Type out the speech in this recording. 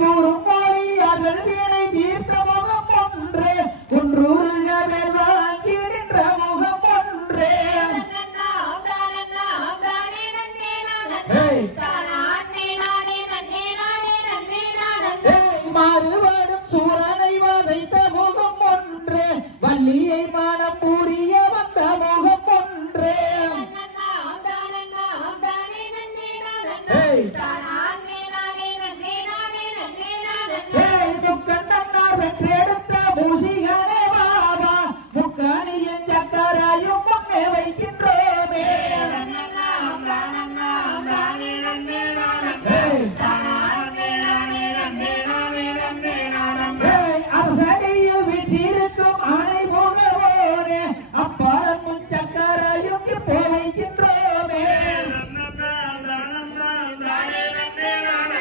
குறும்பொழி அதன் தீர்த்த முகம் ஒன்று குன்று வள்ளியை மனம் புரிய வந்த முகத்தொன்றே பெற்றெடுத்த பூசிகரே பாபா முக்காலியின் சக்கராயும் பொண்ணே வைக்கின்றோமே.